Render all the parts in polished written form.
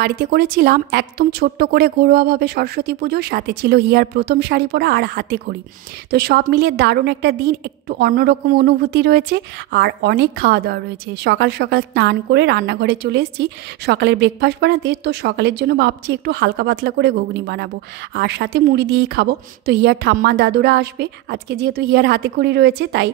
বাড়িতে করেছিলাম একদম ছোট্ট করে ঘরোয়াভাবে সরস্বতী পুজো, সাথে ছিল হিয়ার প্রথম শাড়ি পরা আর হাতে খড়ি। তো সব মিলিয়ে দারুণ একটা দিন, একটু অন্যরকম অনুভূতি রয়েছে আর অনেক খাওয়া দাওয়া রয়েছে। সকাল সকাল স্নান করে রান্নাঘরে চলে এসেছি সকালের ব্রেকফাস্ট বানাতে। তো সকালের জন্য ভাবছি একটু হালকা পাতলা করে ঘুগনি বানাবো আর সাথে মুড়ি দিয়েই খাবো। তো হিয়ার ঠাম্মা দাদুরা আসবে আজকে, যেহেতু হিয়ার হাতে খড়ি রয়েছে তাই।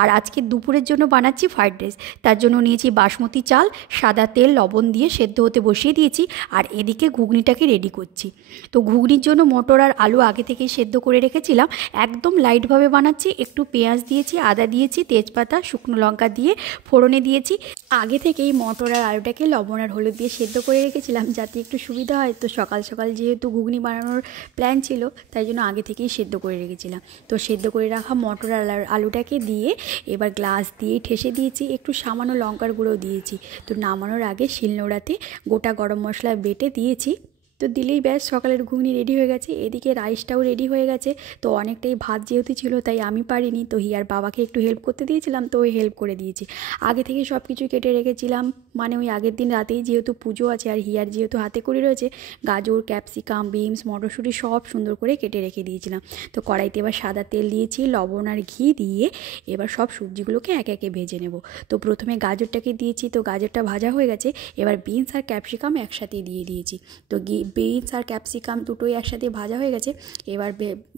আর আজকে দুপুরের জন্য বানাচ্ছি ফ্রাইড রাইস। তার জন্য নিয়েছি বাসমতি চাল, সাদা তেল লবণ দিয়ে সেদ্ধ হতে বসিয়ে দিয়েছি। আর এদিকে ঘুগনিটাকে রেডি করছি। তো ঘুগনির জন্য মটর আর আলু আগে থেকেই সেদ্ধ করে রেখেছিলাম, একদম লাইটভাবে বানাচ্ছি। একটু পেঁয়াজ দিয়েছি, আদা দিয়েছি, তেজপাতা, শুকনো লঙ্কা দিয়ে ফোড়নে দিয়েছি। আগে থেকেই মটর আর আলুটাকে লবণ আর হলুদ দিয়ে সেদ্ধ করে রেখেছিলাম যাতে একটু সুবিধা হয়। তো সকাল সকাল যেহেতু ঘুগনি বানানোর প্ল্যান ছিল তাই জন্য আগে থেকেই সেদ্ধ করে রেখেছিলাম। তো সেদ্ধ করে রাখা মটর আর আলুটাকে দিয়ে এবার গ্লাস দিয়ে ঠেসে দিয়েছি, একটু সামান্য লঙ্কার গুঁড়ো দিয়েছি। তো নামানোর আগে শিলনোড়াতে গোটা গরম মশলা বেটে দিয়েছি। তো দিলেই ব্যাস সকালের ঘুগনি রেডি হয়ে গেছে। এদিকে রাইসটাও রেডি হয়ে গেছে। তো অনেকটাই ভাত যেহেতু ছিল তাই আমি পারিনি, তো হিয়ার বাবাকে একটু হেল্প করতে দিয়েছিলাম, তো ওই হেল্প করে দিয়েছি। আগে থেকে সব কিছু কেটে রেখেছিলাম, মানে ওই আগের দিন রাতেই যেহেতু পুজো আছে আর হিয়ার যেহেতু হাতে করে রয়েছে, গাজর, ক্যাপসিকাম, বিনস, মটরশুঁটি সব সুন্দর করে কেটে রেখে দিয়েছিলাম। তো কড়াইতে এবার সাদা তেল দিয়েছি, লবণ আর ঘি দিয়ে এবার সব সবজিগুলোকে একে একে ভেজে নেব। তো প্রথমে গাজরটাকে দিয়েছি, তো গাজরটা ভাজা হয়ে গেছে। এবার বিনস আর ক্যাপসিকাম একসাথে দিয়ে দিয়েছি। তো বিনস আর ক্যাপসিকাম দুটোই একসাথে ভাজা হয়ে গেছে। এবার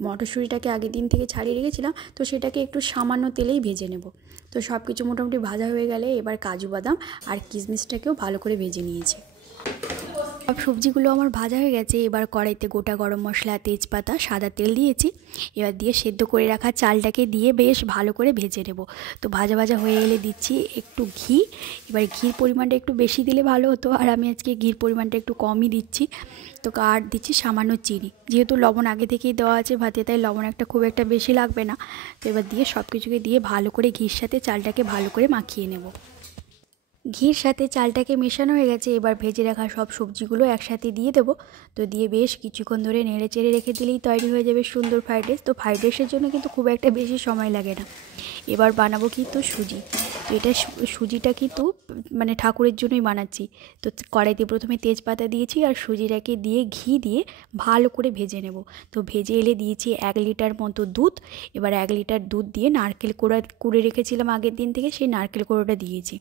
মটরশুঁটিটাকে আগের দিন থেকে ছাড়িয়ে রেখেছিলাম, তো সেটাকে একটু সামান্য তেলেই ভেজে নেব। তো সব কিছু মোটামুটি ভাজা হয়ে গেলে এবার কাজু বাদাম আর কিশমিশটাকেও ভালো করে ভেজে নিয়েছি। সব সবজিগুলো আমার ভাজা হয়ে গেছে। এবার কড়াইতে গোটা গরম মশলা, তেজপাতা, সাদা তেল দিয়েছি। এবার দিয়ে সেদ্ধ করে রাখা চালটাকে দিয়ে বেশ ভালো করে ভেজে নেব। তো ভাজা ভাজা হয়ে এলে দিচ্ছি একটু ঘি। এবার ঘির পরিমাণটা একটু বেশি দিলে ভালো হতো, আর আমি আজকে ঘির পরিমাণটা একটু কমই দিচ্ছি। তো আর দিচ্ছি সামান্য চিনি, যেহেতু লবণ আগে থেকেই দেওয়া আছে ভাতে তাই লবণ একটা খুব একটা বেশি লাগবে না। তো এবার দিয়ে সব কিছুকে দিয়ে ভালো করে ঘির সাথে চালটাকে ভালো করে মাখিয়ে নেব। ঘির সাথে চালটাকে মেশানো হয়ে গেছে। এবার ভেজে রাখা সব সবজিগুলো একসাথে দিয়ে দেবো। তো দিয়ে বেশ কিছুক্ষণ ধরে নেড়ে চেড়ে রেখে দিলেই তৈরি হয়ে যাবে সুন্দর ফ্রাইড রাইস। তো ফ্রাইড রাইসের জন্য কিন্তু খুব একটা বেশি সময় লাগে না। এবার বানাবো কিন্তু সুজি। তো এটা সুজিটা কিন্তু মানে ঠাকুরের জন্যই বানাচ্ছি। তো কড়াইতে প্রথমে তেজপাতা দিয়েছি আর সুজিটাকে দিয়ে ঘি দিয়ে ভালো করে ভেজে নেব। তো ভেজে এলে দিয়েছি 1 লিটার মতো দুধ। এবার 1 লিটার দুধ দিয়ে নারকেল কুড়ে রেখেছিলাম আগের দিন থেকে, সেই নারকেল কোড়াটা দিয়েছি।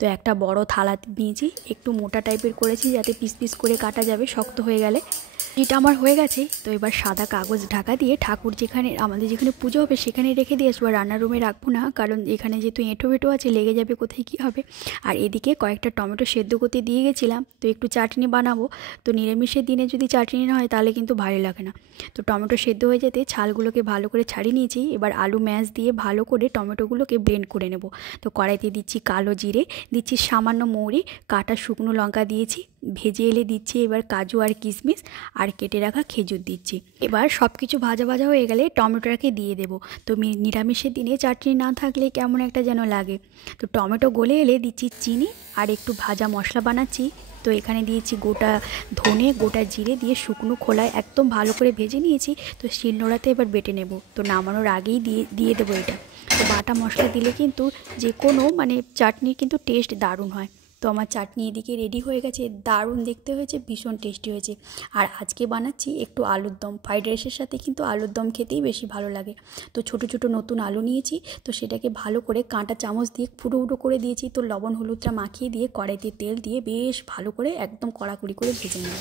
তো একটা বড় থালা নিয়েছি, একটু মোটা টাইপের করেছি যাতে পিস পিস করে কাটা যাবে শক্ত হয়ে গেলে। এটা আমার হয়ে গেছে। তো এবার সাদা কাগজ ঢাকা দিয়ে ঠাকুর যেখানে আমাদের যেখানে পুজো হবে সেখানে রেখে দিয়ে আসবো। রান্নার রুমে রাখবো না, কারণ এখানে যেহেতু এঁটো বেটো আছে লেগে যাবে কোথায় কী হবে। আর এদিকে কয়েকটা টমেটো সেদ্ধ করতে দিয়ে গেছিলাম। তো একটু চাটনি বানাবো। তো নিরামিষের দিনে যদি চাটনি না হয় তাহলে কিন্তু ভালো লাগে না। তো টমেটো সেদ্ধ হয়ে যেতে ছালগুলোকে ভালো করে ছাড়িয়ে নিয়েছি। এবার আলু ম্যাশ দিয়ে ভালো করে টমেটোগুলোকে ব্লেন্ড করে নেব। তো কড়াইতে দিচ্ছি কালো জিরে, দিচ্ছি সামান্য মৌরি, কাটা শুকনো লঙ্কা দিয়েছি। ভেজে এলে দিচ্ছি এবার কাজু আর কিশমিশ আর কেটে রাখা খেজুর দিচ্ছি। এবার সব কিছু ভাজা ভাজা হয়ে গেলে টমেটোটাকে দিয়ে দেবো। তো নিরামিষের দিনে চাটনি না থাকলে কেমন একটা যেন লাগে। তো টমেটো গলে এলে দিচ্ছি চিনি আর একটু ভাজা মশলা বানাচ্ছি। তো এখানে দিয়েছি গোটা ধনে, গোটা জিরে দিয়ে শুকনো খোলায় একদম ভালো করে ভেজে নিয়েছি। তো শিলনোড়াতে এবার বেটে নেব। তো নামানোর আগেই দিয়ে দেবো এটা। তো বাটা মশলা দিলে কিন্তু যে কোনো মানে চাটনির কিন্তু টেস্ট দারুণ হয়। তো আমার চাটনি এদিকে রেডি হয়ে গেছে, দারুণ দেখতে হয়েছে, ভীষণ টেস্টি হয়েছে। আর আজকে বানাচ্ছি একটু আলুর দম। ফ্রাইড রাইসের সাথে কিন্তু আলুর দম খেতেই বেশি ভালো লাগে। তো ছোটো ছোটো নতুন আলু নিয়েছি। তো সেটাকে ভালো করে কাঁটা চামচ দিয়ে ফুটো ফুটো করে দিয়েছি। তো লবণ হলুদটা মাখিয়ে দিয়ে কড়াইতে তেল দিয়ে বেশ ভালো করে একদম কড়াকড়ি করে ভেজে নেব।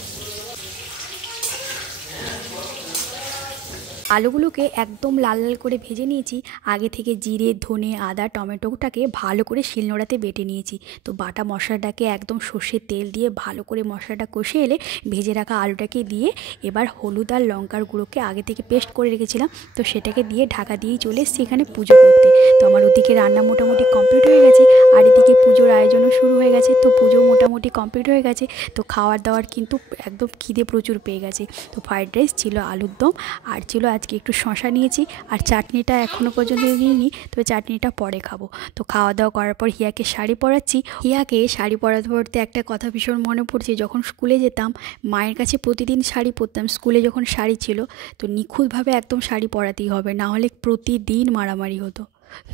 আলুগুলোকে একদম লাল লাল করে ভেজে নিয়েছি। আগে থেকে জিরে, ধনে, আদা, টমেটোটাকে ভালো করে শিলনোড়াতে বেটে নিয়েছি। তো বাটা মশলাটাকে একদম সর্ষের তেল দিয়ে ভালো করে মশলাটা কষে এলে ভেজে রাখা আলুটাকে দিয়ে এবার হলুদ আর লঙ্কার গুঁড়োকে আগে থেকে পেস্ট করে রেখেছিলাম, তো সেটাকে দিয়ে ঢাকা দিয়েই চলে এসেছি এখানে পুজো করতে। তো আমার ওদিকে রান্না মোটামুটি কমপ্লিট হয়ে গেছে আর এদিকে পুজোর আয়োজনও শুরু হয়ে গেছে। তো পুজো মোটামুটি কমপ্লিট হয়ে গেছে। তো খাওয়ার দাওয়ার কিন্তু একদম খিদে প্রচুর পেয়ে গেছে। তো ফ্রাইড রাইস ছিল, আলুর দম আর ছিল আজকে একটু শশা নিয়েছি। আর চাটনিটা এখনও পর্যন্ত নিইনি, তো চাটনিটা পরে খাবো। তো খাওয়া দাওয়া করার পর হিয়াকে শাড়ি পরাচ্ছি। হিয়াকে শাড়ি পরাতে পরতে একটা কথা ভীষণ মনে পড়ছে, যখন স্কুলে যেতাম মায়ের কাছে প্রতিদিন শাড়ি পরতাম। স্কুলে যখন শাড়ি ছিল তো নিখুঁতভাবে একদম শাড়ি পরাতেই হবে, না হলে প্রতিদিন মারামারি হতো।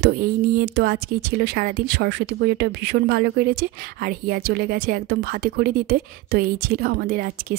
তো এই নিয়ে তো আজকেই ছিল সারাদিন। সরস্বতী পুজোটা ভীষণ ভালো করেছে, আর হিয়া চলে গেছে একদম হাতে খড়ি দিতে। তো এই ছিল আমাদের আজকে